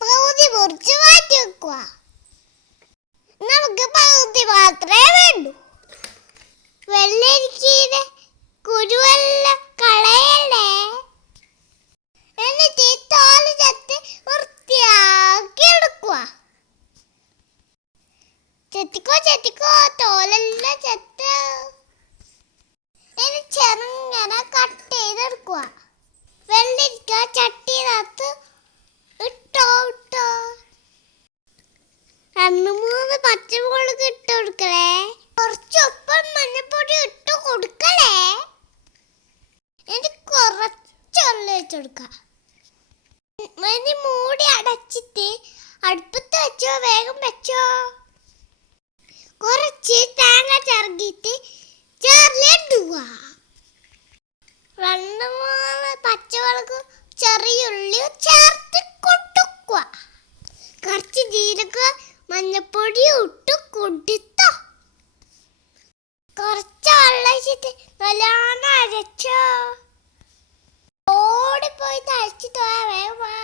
പകുതി മുറിച്ച് മാറ്റി വെക്കുക നമുക്ക് പകുതി മാത്രമേ വേണ്ടൂ. വെള്ളരിക്കയുടെ കുരുവെല്ലാം കളയണ്ടേ എന്നിട്ട് ഈ തോൽ ചത്ത് വൃത്തിയാക്കി എടുക്കുക ചെത്തിക്കോ ചെത്തിക്കോ തോലെല്ലാം ചത്ത്. ചെറുങ്ങനെ കട്ട് ചെയ്തെടുക്കുക വെള്ളിരിക്ക ചട്ടിയിനകത്ത് മൂന്ന് പച്ചമുളക് ഇട്ട് കൊടുക്കണേ? കുറച്ച് ഉപ്പും മഞ്ഞപ്പൊടി ഇട്ട് കൊടുക്കണേ? എനിക്ക് കുറച്ച് വെള്ളം വെച്ച് കൊടുക്കാം. ഇനി മൂടി അടച്ചിട്ട് അടുപ്പത്ത് വെച്ചോ വേഗം വെച്ചോ. കുറച്ച് തേങ്ങ ചിറകിയിട്ട് ചേർലിടുക രണ്ട് മൂന്ന് പച്ചമുളക് ചെറിയുള്ളിയും ചേർത്ത് കൊടുക്കുക. കുറച്ച് ജീരക മഞ്ഞപ്പൊടി ഇട്ട് കൊടുത്തോ കുറച്ച് വെള്ളം വെച്ചിട്ട് നല്ലോണം അരച്ചോ ഓടിപ്പോയി തളിച്ചിട്ട് വാ വേഗം വാ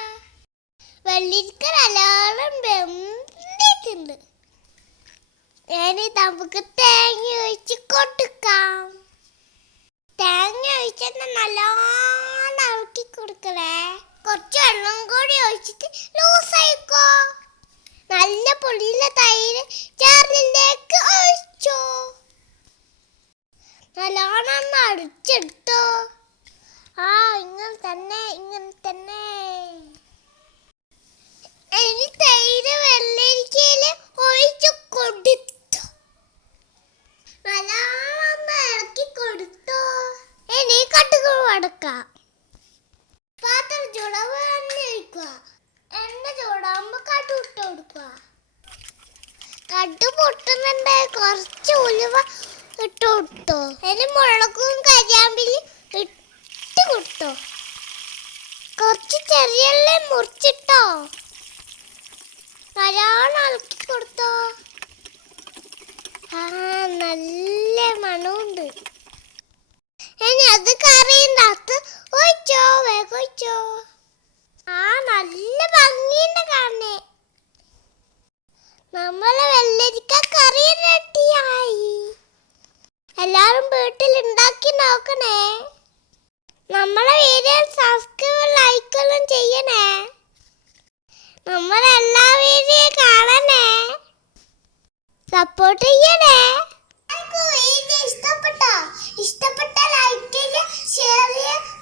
വെള്ളിരിക്ക നല്ലോണം വെന്തിട്ടുണ്ട്. ഞാൻ നമുക്ക് തേങ്ങ ഒഴിച്ച് കൊടുക്കാം. തേങ്ങ ഒഴിച്ചെന്ന് നല്ലോണം ഔട്ടി കൊടുക്കണേ. കുറച്ച് വെള്ളം കൂടി ഒഴിച്ചിട്ട് ലൂസായിക്കോ. നല്ല പൊടിയുള്ള തൈര് ചേർന്നിലേക്ക് ഒഴിച്ചോ. നല്ലോണം ഒന്ന് അടിച്ചെടുത്തോ. അടക്കാം പാത്രം ചൂടാവുക എണ്ണ ഒഴിക്കുക. എണ്ണ ചൂടാകുമ്പോ കടു ഇട്ട് കൊടുക്കുക. കടു പൊട്ടുന്നുണ്ട്. കുറച്ച് ഉലുവ ഇട്ട് കൊടുത്തോ. ഇനി മുളകും കരിയാമ്പിലും ഇട്ട് കൊടുത്തോ. കുറച്ച് ചെറിയ മുറിച്ചിട്ടോ. നല്ലോണം ഇളക്കി കൊടുത്തോ. നമ്മളെ വെള്ളരിക്ക കറി റെഡിയായി. എല്ലാവരും വീട്ടിൽ ഉണ്ടാക്കി നോക്കണേ. നമ്മളെ വീഡിയോ സബ്സ്ക്രൈബ് ലൈക്കൊന്നും ചെയ്യണേ. നമ്മളെല്ലാ വീഡിയോ കാണണേ. സപ്പോർട്ട് ചെയ്യണേ. ഇഷ്ടപ്പെട്ടോ? ഇഷ്ടപ്പെട്ട ലൈക്ക് ചെയ്യുക ഷെയർ ചെയ്യുക